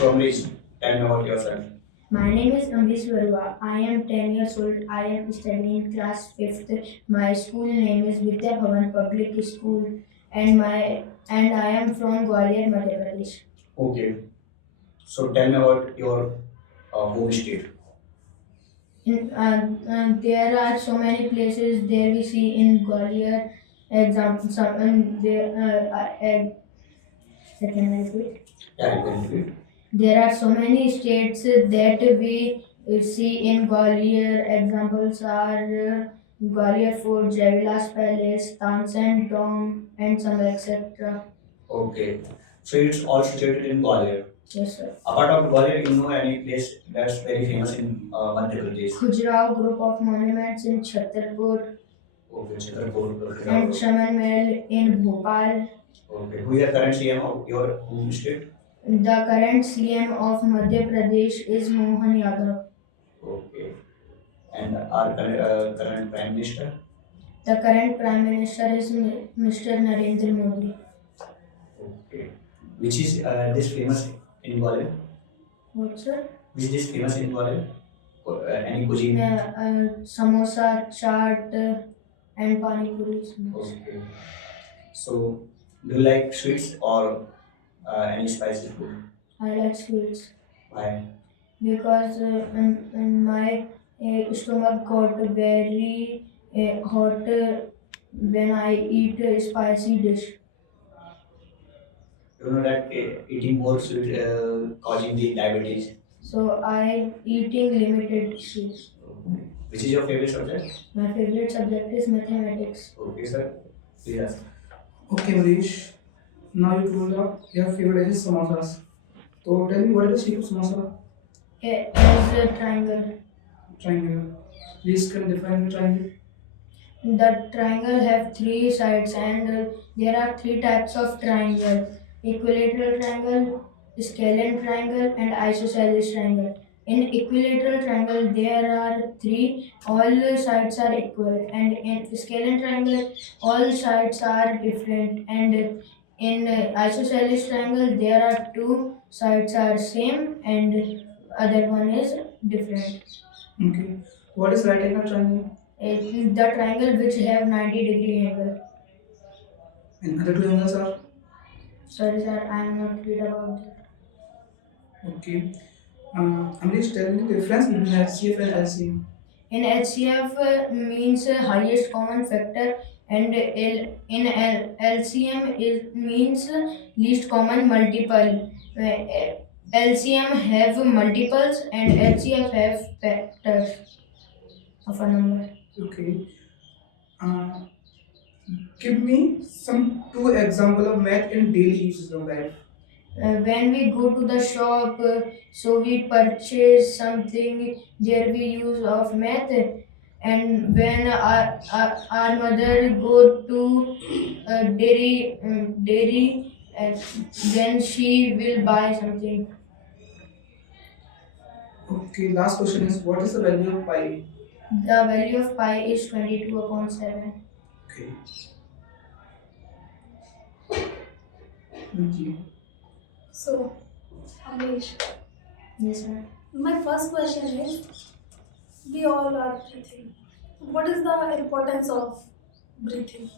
So Amrish, tell me about yourself. My name is Amrish Barua. I am 10 years old. I am studying in class 5th. My school name is Vidya Bhavan Public School and I am from Gwalior, Madhya Pradesh. Okay. So tell me about your home state. There are so many places there we see in Gwalior. Example, some there. Can I repeat? Yeah, you can repeat. There are so many states that we see in Gwalior. Examples are Gwalior Fort, Jaivilas Palace, Tansen Tomb, and some etc. Okay. So it's all situated in Gwalior. Yes, sir. Apart of Gwalior, you know any place that's very famous in Madhya Pradesh? Khajuraho Group of Monuments in Chhatarpur Okay, Chhatarpur. and Chaman Mahal in Bhopal. Okay. Who is the current CM of your home state? The current CM of Madhya Pradesh is Mohan Yadav. Okay. And our current Prime Minister? The current Prime Minister is Mr. Narendra Modi. Okay. Which is this famous in Gwalior? What, sir? Which is this famous in Gwalior? Any cuisine? Samosa, chaat, and pani puri. Okay. So, do you like sweets or any spicy food? I like sweets Why? because my stomach got very hot when I eat a spicy dish. You know that eating more sweet causing the diabetes. So I eating limited sweets. Okay. Which is your favorite subject? My favorite subject is mathematics. Okay, sir. Please ask. Okay, Manish. Now you told your favorite is samosas. So tell me what is the shape of samosa? It is a triangle. Triangle. Please can define the triangle. The triangle have three sides and there are three types of triangle. Equilateral triangle, scalene triangle and isosceles triangle. In equilateral triangle there are three, all sides are equal and in scalene triangle all sides are different and in isosceles triangle there are two sides are same and other one is different. Okay. What is right angle triangle? The triangle which have 90-degree angle. And other two angles are? Sorry sir, I am not read about that. Okay. Manish, tell me the difference between HCF and LCM. In HCF means highest common factor and LCM is means least common multiple. LCM have multiples and HCF have factors of a number. Okay. Uh, Give me some two example of math in daily uses of life. When we go to the shop, so we purchase something, there we use of math. And when our mother go to dairy, then she will buy something. Okay. Last question is what is the value of pi? The value of pi is 22 upon 7. Okay. Thank you. So, Amish, Yes, ma'am. my first question is we all are breathing. What is the importance of breathing?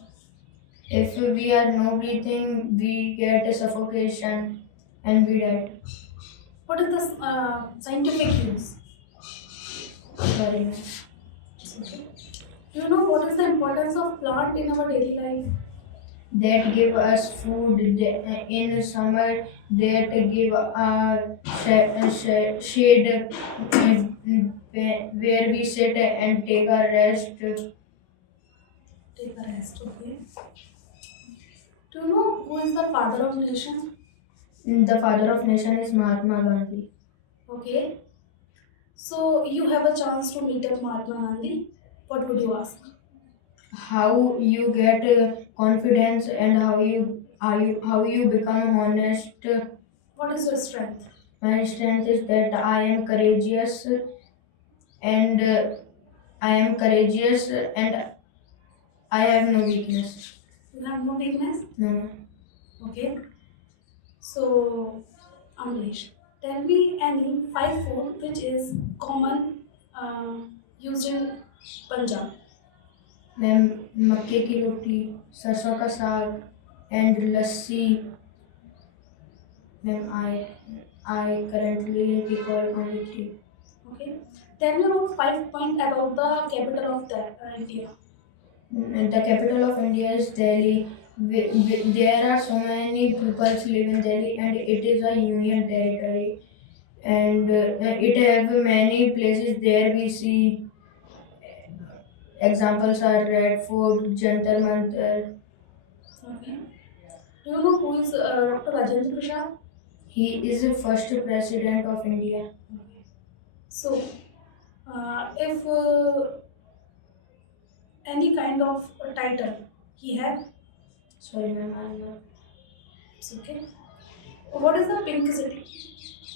If we are no breathing, we get a suffocation and we dead. What is the scientific use? Sorry, ma'am. Okay. Do you know what is the importance of plant in our daily life? That give us food in summer, that give shade where we sit and take a rest. Take a rest, okay. Do you know who is the father of nation? The father of nation is Mahatma Gandhi. Okay. So you have a chance to meet up Mahatma Gandhi. What would you ask? How you get confidence and how you become honest. What is your strength? My strength is that I am courageous and and I have no weakness. You have no weakness? No. Okay. So, Amrish, Tell me any 5 food which is common used in Punjab. Ma'am मक्के की रोटी, सरसों का साग and lassi. Ma'am I currently recall only 3. Okay. Tell me about 5 points about the capital of India. The capital of India is Delhi. There are so many people live in Delhi, and it is a union territory. And it have many places there. We see examples are Red Fort, Jantar Mantar. Okay. Do you know who is Dr. Rajendra Prasad? He is the first president of India. So, if any kind of title he have, Sorry, ma'am, I'm not. it's okay. What is the pink city?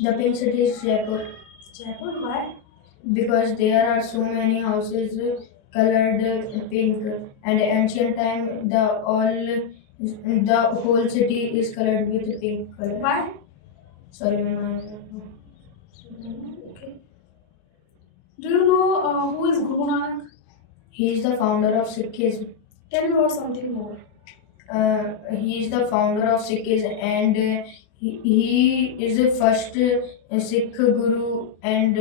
The pink city is Jaipur Jaipur. Why? because there are so many houses colored pink. And ancient time, the whole city is colored with pink color. Why? Sorry, ma'am, I'm not. Okay. Do you know who is Guru Nanak? He is the founder of Sikhism. Tell me about something more. He is the founder of Sikhism, and he is the first Sikh guru, and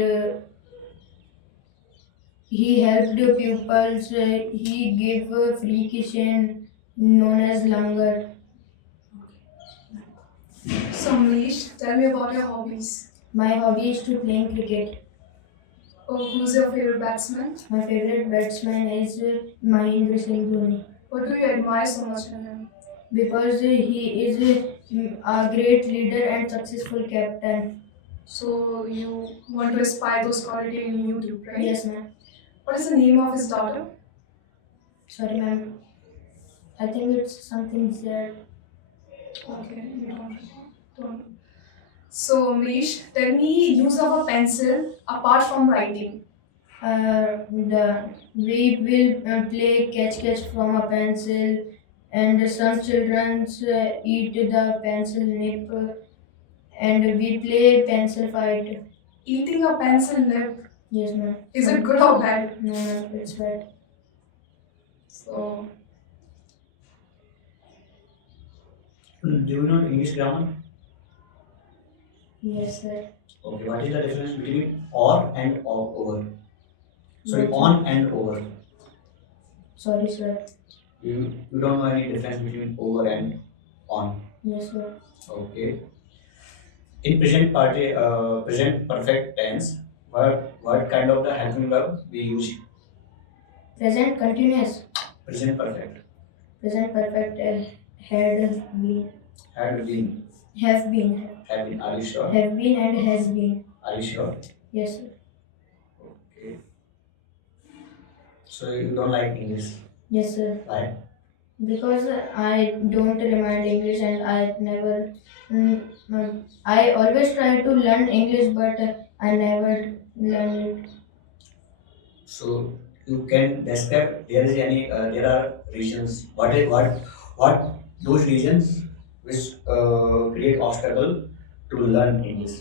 he helped the pupils. He gave free kitchen known as langar. So, Amrish, tell me about your hobbies. My hobby is to playing cricket. Oh, who's your favorite batsman? My favorite batsman is Mahendra Singh Dhoni What do you admire so much in him? because he is a great leader and successful captain. So, you want to aspire those qualities in YouTube, right? Yes, ma'am. What is the name of his daughter? Sorry, ma'am. I think it's something there. Okay, you don't. So, Amrish, tell me use of a pencil apart from writing. We will play catch from a pencil, and some children eat the pencil nib, and we play pencil fight. Eating a pencil nib, Yes, ma'am. is it good or bad? No, ma'am, it's bad. So, Do you know English grammar? Yes, sir. Okay, what is the difference between or and over? Sorry, What? on and over. Sorry, sir. You don't know any difference between over and on. Yes, sir. Okay. In present perfect tense, what kind of the helping verb we use? Present continuous. Present perfect. Present perfect. Had been. Had been. Have been. Have been. Are you sure? Have been and has been. Are you sure? Yes, sir. Okay. So you don't like English. Yes, sir. Why? Because I don't remind English, and I always try to learn English, but I never learn it. So you can describe there are regions. What those regions which create obstacle to learn English?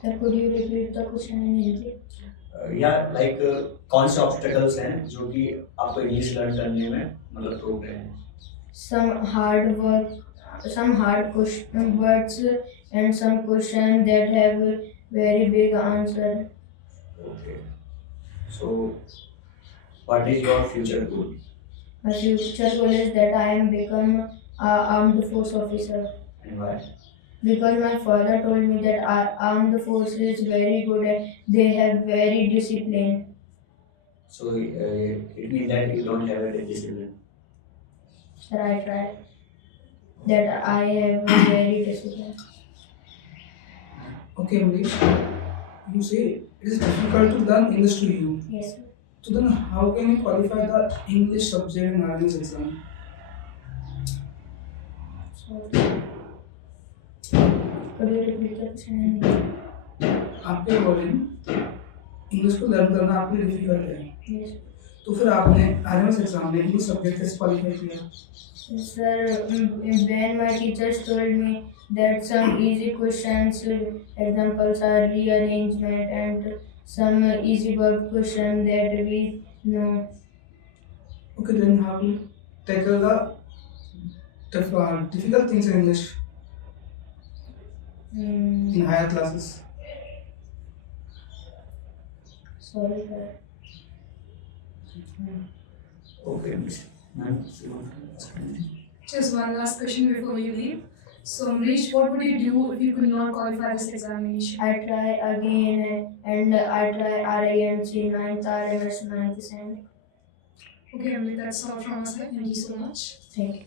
Sir, could you repeat the question in Hindi? या like कौन से obstacles हैं जो कि आपको English learn करने में मतलब रोक रहे हैं? Some hard work, some hard question words, and some question that have very big answer. Okay. So what is your future goal? My future goal is that I am become a armed force officer. And why? Because my father told me that armed force is very good and they have very discipline. So it means that you don't have a discipline. Sir, I try that I have a very discipline. Okay, Amrish, you say it is difficult to learn English to you. Yes, sir. So then how can you qualify the English subject in IELTS exam? So, could you repeat the question in Hindi? आपके according English को learn करना आपके लिए difficult है, Yes. तो फिर आपने RMS exam में इंग्लिश सब्जेक्ट कैसे क्वालिफाई किया? Sir, when my teachers told me that some easy questions, examples are rearrangement and some easy verb question that we know. Okay, then how to tackle the difficult things in English Hmm, in higher classes? sorry, sir. Okay, Miss. Ma'am, you want to ask anything? Just one last question before you leave. So, Amrish, what would you do if you could not qualify this examination? I try again and I try RIMC 9th RMS 9th and Okay, Amrit, that's all from us. Thank you so much. thank you.